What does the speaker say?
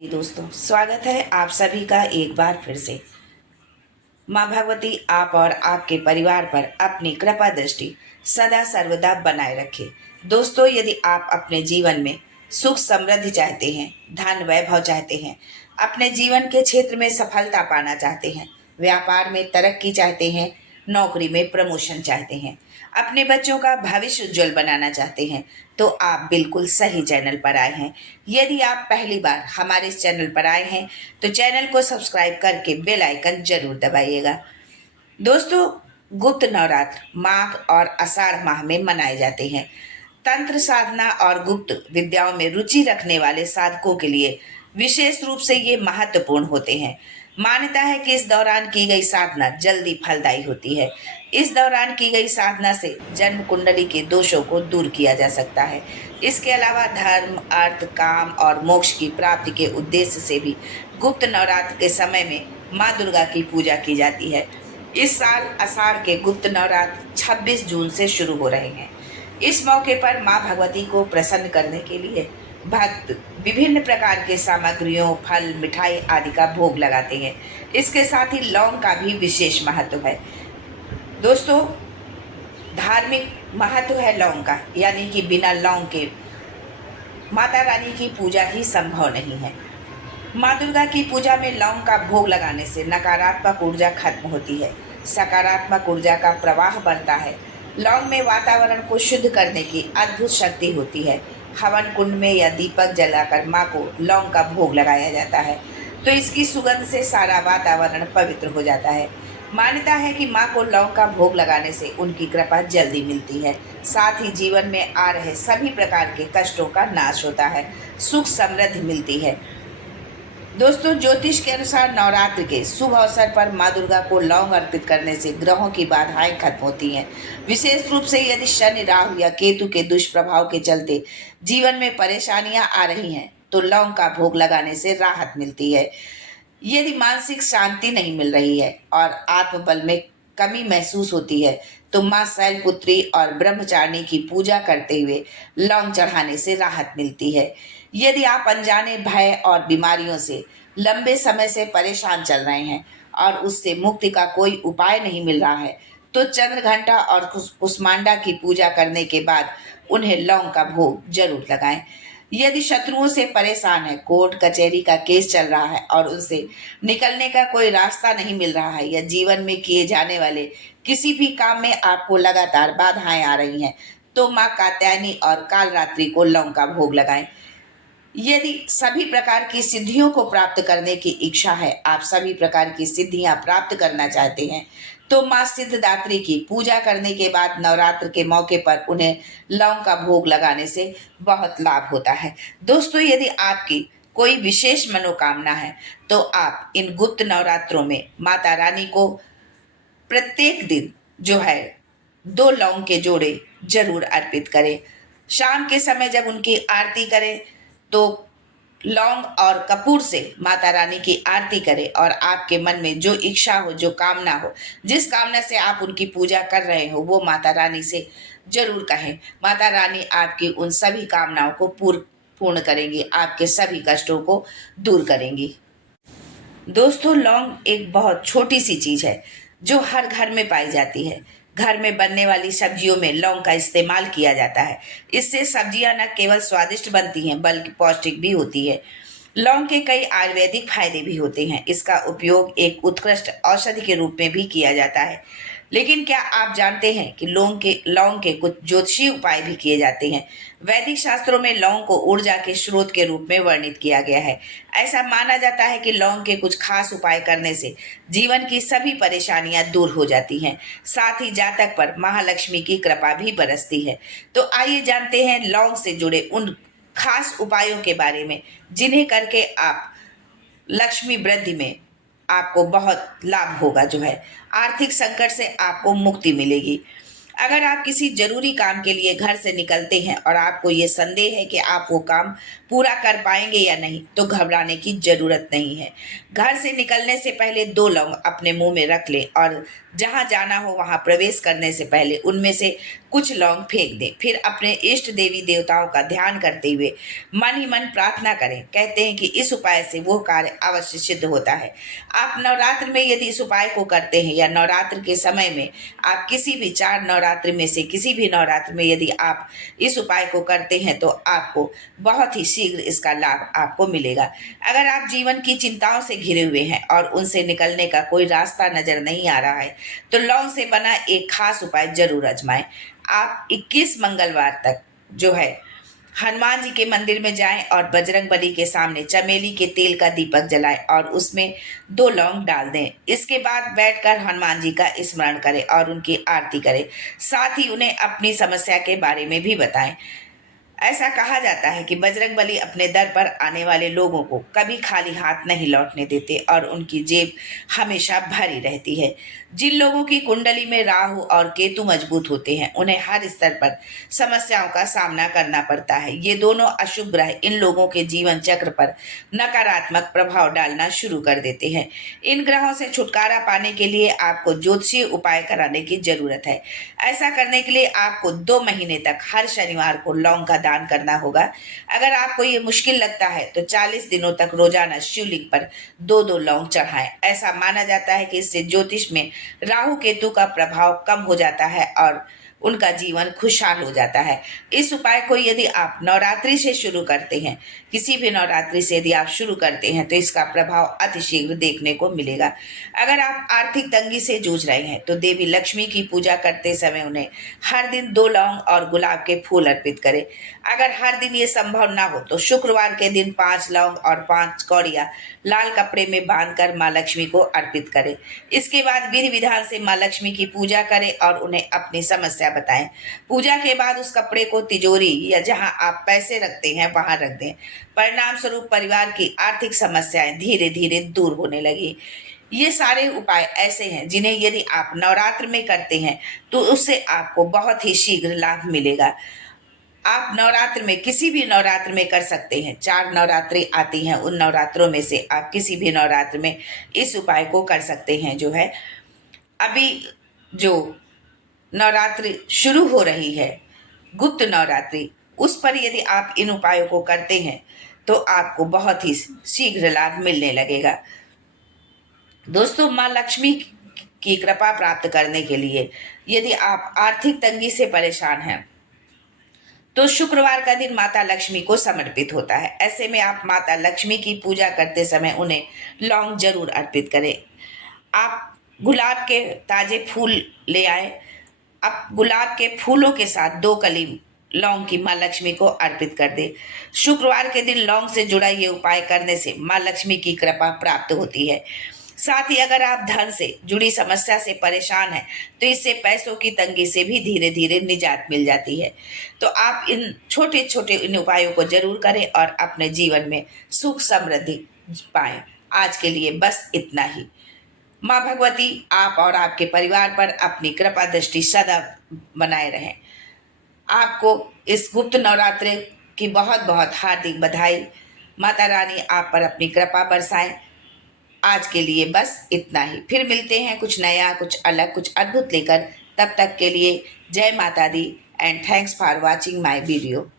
दोस्तों, स्वागत है आप सभी का एक बार फिर से। माँ भगवती आप और आपके परिवार पर अपनी कृपा दृष्टि सदा सर्वदा बनाए रखे। दोस्तों, यदि आप अपने जीवन में सुख समृद्धि चाहते हैं, धन वैभव चाहते हैं, अपने जीवन के क्षेत्र में सफलता पाना चाहते हैं, व्यापार में तरक्की चाहते हैं, नौकरी में प्रमोशन चाहते हैं, अपने बच्चों का भविष्य उज्जवल बनाना चाहते हैं, तो आप बिल्कुल सही चैनल पर आए हैं। यदि आप पहली बार हमारे इस चैनल पर आए हैं तो चैनल को सब्सक्राइब करके बेल आइकन जरूर दबाइएगा। दोस्तों, गुप्त नवरात्र माघ और आषाढ़ माह में मनाए जाते हैं। तंत्र साधना और गुप्त विद्याओं में रुचि रखने वाले साधकों के लिए विशेष रूप से ये महत्वपूर्ण होते हैं। मान्यता है कि इस दौरान की गई साधना जल्दी फलदायी होती है। इस दौरान की गई साधना से जन्म कुंडली के दोषों को दूर किया जा सकता है। इसके अलावा धर्म, अर्थ, काम और मोक्ष की प्राप्ति के उद्देश्य से भी गुप्त नवरात्र के समय में माँ दुर्गा की पूजा की जाती है। इस साल आषाढ़ के गुप्त नवरात्र 26 जून से शुरू हो रहे हैं। इस मौके पर माँ भगवती को प्रसन्न करने के लिए भक्त विभिन्न प्रकार के सामग्रियों, फल, मिठाई आदि का भोग लगाते हैं। इसके साथ ही लौंग का भी विशेष महत्व है। दोस्तों, धार्मिक महत्व है लौंग का, यानी कि बिना लौंग के माता रानी की पूजा ही संभव नहीं है। माँ दुर्गा की पूजा में लौंग का भोग लगाने से नकारात्मक ऊर्जा खत्म होती है, सकारात्मक ऊर्जा का प्रवाह बढ़ता है। लौंग में वातावरण को शुद्ध करने की अद्भुत शक्ति होती है। हवन कुंड में या दीपक जलाकर माँ को लौंग का भोग लगाया जाता है तो इसकी सुगंध से सारा वातावरण पवित्र हो जाता है। मान्यता है कि माँ को लौंग का भोग लगाने से उनकी कृपा जल्दी मिलती है। साथ ही जीवन में आ रहे सभी प्रकार के कष्टों का नाश होता है, सुख समृद्धि मिलती है। दोस्तों, ज्योतिष के अनुसार नवरात्र के शुभ अवसर पर माँ दुर्गा को लौंग अर्पित करने से ग्रहों की बाधाएं खत्म होती हैं। विशेष रूप से यदि शनि, राहु या केतु के दुष्प्रभाव के चलते जीवन में परेशानियां आ रही हैं तो लौंग का भोग लगाने से राहत मिलती है। यदि मानसिक शांति नहीं मिल रही है और आत्मबल में कमी महसूस होती है तो माँ शैलपुत्री और ब्रह्मचारिणी की पूजा करते हुए लौंग चढ़ाने से राहत मिलती है। यदि आप अनजाने भय और बीमारियों से लंबे समय से परेशान चल रहे हैं और उससे मुक्ति का कोई उपाय नहीं मिल रहा है तो चंद्र घंटा और कुष्मांडा की पूजा करने के बाद उन्हें लौंग का भोग जरूर लगाएं। यदि शत्रुओं से परेशान है, कोर्ट कचहरी का केस चल रहा है और उनसे निकलने का कोई रास्ता नहीं मिल रहा है, या जीवन में किए जाने वाले किसी भी काम में आपको लगातार बाधाएं आ रही हैं तो माँ कात्यायनी और कालरात्रि को लौंग का भोग लगाएं। यदि सभी प्रकार की सिद्धियों को प्राप्त करने की इच्छा है, आप सभी प्रकार की सिद्धियां प्राप्त करना चाहते हैं तो माँ सिद्धिदात्री की पूजा करने के बाद नवरात्र के मौके पर उन्हें लौंग का भोग लगाने से बहुत लाभ होता है। दोस्तों, यदि आपकी कोई विशेष मनोकामना है तो आप इन गुप्त नवरात्रों में माता रानी को प्रत्येक दिन जो है 2 लौंग के जोड़े जरूर अर्पित करें। शाम के समय जब उनकी आरती करें तो लौंग और कपूर से माता रानी की आरती करें और आपके मन में जो इच्छा हो, जो कामना हो, जिस कामना से आप उनकी पूजा कर रहे हो, वो माता रानी से जरूर कहें। माता रानी आपकी उन सभी कामनाओं को पूर्ण करेंगी, आपके सभी कष्टों को दूर करेंगी। दोस्तों, लौंग एक बहुत छोटी सी चीज है जो हर घर में पाई जाती है। घर में बनने वाली सब्जियों में लौंग का इस्तेमाल किया जाता है। इससे सब्जियां न केवल स्वादिष्ट बनती हैं बल्कि पौष्टिक भी होती है। लौंग के कई आयुर्वेदिक फायदे भी होते हैं। इसका उपयोग एक उत्कृष्ट औषधि के रूप में भी किया जाता है। लेकिन क्या आप जानते हैं कि लौंग के कुछ ज्योतिषीय उपाय भी किए जाते हैं। वैदिक शास्त्रों में लौंग को ऊर्जा के स्रोत के रूप में वर्णित किया गया है। ऐसा माना जाता है कि लौंग के कुछ खास उपाय करने से जीवन की सभी परेशानियां दूर हो जाती हैं। साथ ही जातक पर महालक्ष्मी की कृपा भी बरसती है। तो आइए जानते हैं लौंग से जुड़े उन खास उपायों के बारे में जिन्हें करके आप लक्ष्मी वृद्धि में आपको बहुत लाभ होगा। जो है आर्थिक संकट से आपको मुक्ति मिलेगी। अगर आप किसी जरूरी काम के लिए घर से निकलते हैं और आपको ये संदेह है कि आप वो काम पूरा कर पाएंगे या नहीं तो घबराने की जरूरत नहीं है। घर से निकलने से पहले 2 लौंग अपने मुंह में रख लें और जहां जाना हो वहां प्रवेश करने से पहले उनमें से कुछ लौंग फेंक दें। फिर अपने इष्ट देवी देवताओं का ध्यान करते हुए मन ही मन प्रार्थना करें। कहते हैं कि इस उपाय से वो कार्य अवश्य सिद्ध होता है। आप नवरात्र में यदि इस उपाय को करते हैं या नवरात्र के समय में आप किसी भी 4 नवरात्र में से किसी भी नवरात्र में यदि आप इस उपाय को करते हैं तो आपको बहुत ही शीघ्र इसका लाभ आपको मिलेगा। अगर आप जीवन की चिंताओं से घिरे हुए हैं और उनसे निकलने का कोई रास्ता नजर नहीं आ रहा है तो लौंग से बना एक खास उपाय जरूर आजमाएं। आप 21 मंगलवार तक जो है हनुमान जी के मंदिर में जाएं और बजरंग बली के सामने चमेली के तेल का दीपक जलाएं और उसमें 2 लौंग डाल दें। इसके बाद बैठकर हनुमान जी का स्मरण करें और उनकी आरती करें। साथ ही उन्हें अपनी समस्या के बारे में भी बताएं। ऐसा कहा जाता है कि बजरंग बली अपने दर पर आने वाले लोगों को कभी खाली हाथ नहीं लौटने देते और उनकी जेब हमेशा भरी रहती है। जिन लोगों की कुंडली में राहु और केतु मजबूत होते हैं उन्हें हर स्तर पर समस्याओं का सामना करना पड़ता है। ये दोनों अशुभ ग्रह इन लोगों के जीवन चक्र पर नकारात्मक प्रभाव डालना शुरू कर देते हैं। इन ग्रहों से छुटकारा पाने के लिए आपको ज्योतिषीय उपाय कराने की जरूरत है। ऐसा करने के लिए आपको 2 महीने तक हर शनिवार को लौंग का दान करना होगा। अगर आपको ये मुश्किल लगता है तो 40 दिनों तक रोजाना शिवलिंग पर 2-2 लौंग चढ़ाएं। ऐसा माना जाता है कि इससे ज्योतिष में राहु केतु का प्रभाव कम हो जाता है और उनका जीवन खुशहाल हो जाता है। इस उपाय को यदि आप नवरात्रि से शुरू करते हैं, किसी भी नवरात्रि से यदि आप शुरू करते हैं तो इसका प्रभाव अतिशीघ्र देखने को मिलेगा। अगर आप आर्थिक तंगी से जूझ रहे हैं तो देवी लक्ष्मी की पूजा करते समय उन्हें हर दिन 2 लौंग और गुलाब के फूल अर्पित करें। अगर हर दिन ये संभव ना हो तो शुक्रवार के दिन 5 लौंग और 5 कौड़ियाँ लाल कपड़े में बांधकर माँ लक्ष्मी को अर्पित करें। इसके बाद विधि विधान से माँ लक्ष्मी की पूजा करें और उन्हें अपनी समस्या बताएं। पूजा के बाद उस कपड़े को तिजोरी या जहां आप पैसे रखते हैं वहां रख दें। परिणाम स्वरूप परिवार की आर्थिक समस्याएं धीरे धीरे दूर होने लगी। ये सारे उपाय ऐसे हैं जिन्हें यदि आप नवरात्र में करते हैं तो उससे आपको बहुत ही शीघ्र लाभ मिलेगा। आप नवरात्र में किसी भी नवरात्र में कर सकते हैं। 4 नवरात्रि आती हैं, उन नवरात्रों में से आप किसी भी नवरात्र में इस उपाय को कर सकते हैं। जो है अभी जो नवरात्रि शुरू हो रही है, गुप्त नवरात्रि, उस पर यदि आप इन उपायों को करते हैं तो आपको बहुत ही शीघ्र लाभ मिलने लगेगा। दोस्तों, माँ लक्ष्मी की कृपा प्राप्त करने के लिए यदि आप आर्थिक तंगी से परेशान हैं तो शुक्रवार का दिन माता लक्ष्मी को समर्पित होता है। ऐसे में आप माता लक्ष्मी की पूजा करते समय उन्हें लौंग जरूर अर्पित करें। आप गुलाब के ताजे फूल ले आए। आप गुलाब के फूलों के साथ 2 कली लौंग की माँ लक्ष्मी को अर्पित कर दे। शुक्रवार के दिन लौंग से जुड़ा ये उपाय करने से माँ लक्ष्मी की कृपा प्राप्त होती है। साथ ही अगर आप धन से जुड़ी समस्या से परेशान हैं तो इससे पैसों की तंगी से भी धीरे धीरे निजात मिल जाती है। तो आप इन छोटे छोटे इन उपायों को जरूर करें और अपने जीवन में सुख समृद्धि पाएं। आज के लिए बस इतना ही। माँ भगवती आप और आपके परिवार पर अपनी कृपा दृष्टि सदा बनाए रहें। आपको इस गुप्त नवरात्रि की बहुत बहुत हार्दिक बधाई। माता रानी आप पर अपनी कृपा बरसाएं। आज के लिए बस इतना ही। फिर मिलते हैं कुछ नया, कुछ अलग, कुछ अद्भुत लेकर। तब तक के लिए जय माता दी and thanks for watching my video.